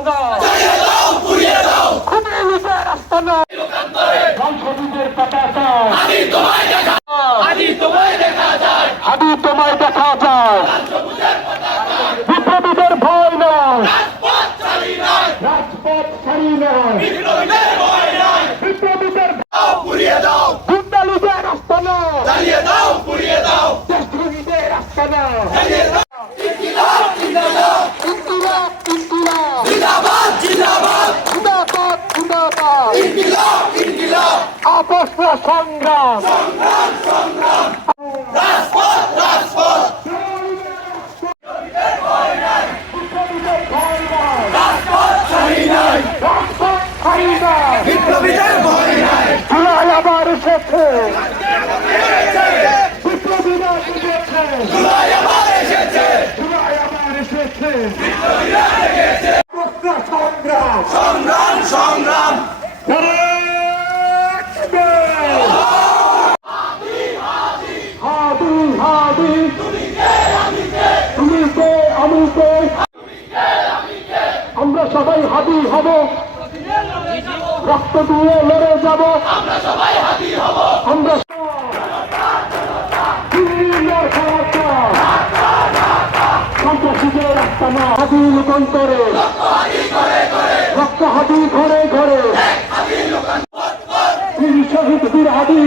আস্তানা, খুনি লীগের আস্তানা, বংশবীজের পতাকা, হাদি তোমায় দেখা যায়, বিপ্লবীদের ভয় নয়, রাজপথ ছাড়ি নয়, বিপ্লবীদের গুন্ডা লীগের আস্তানা, দেশদ্রোহীদের আস্তানা, ইনকিলাব ইনকিলাব, জিন্দাবাদ জিন্দাবাদ, আপোষ না সংগ্রাম, বিপ্লবীদের ভয় নাই, জুলাই আবার এসেছে, বিপ্লবীরা এসেছে, জুলাই আবার এসেছে, সংগ্রাম সংগ্রাম সংগ্রাম হাদি হাদি, তুমি কে আমি কে, আমরা সবাই হাদি হব, রক্ত দিয়ে লড়ে যাব, আমরা সন্ত্রাসীদের আস্তানা, হাদি রূপান্তরে, রক্ত হাদি ঘরে ঘরে, বীর শহীদ বীর হাদি,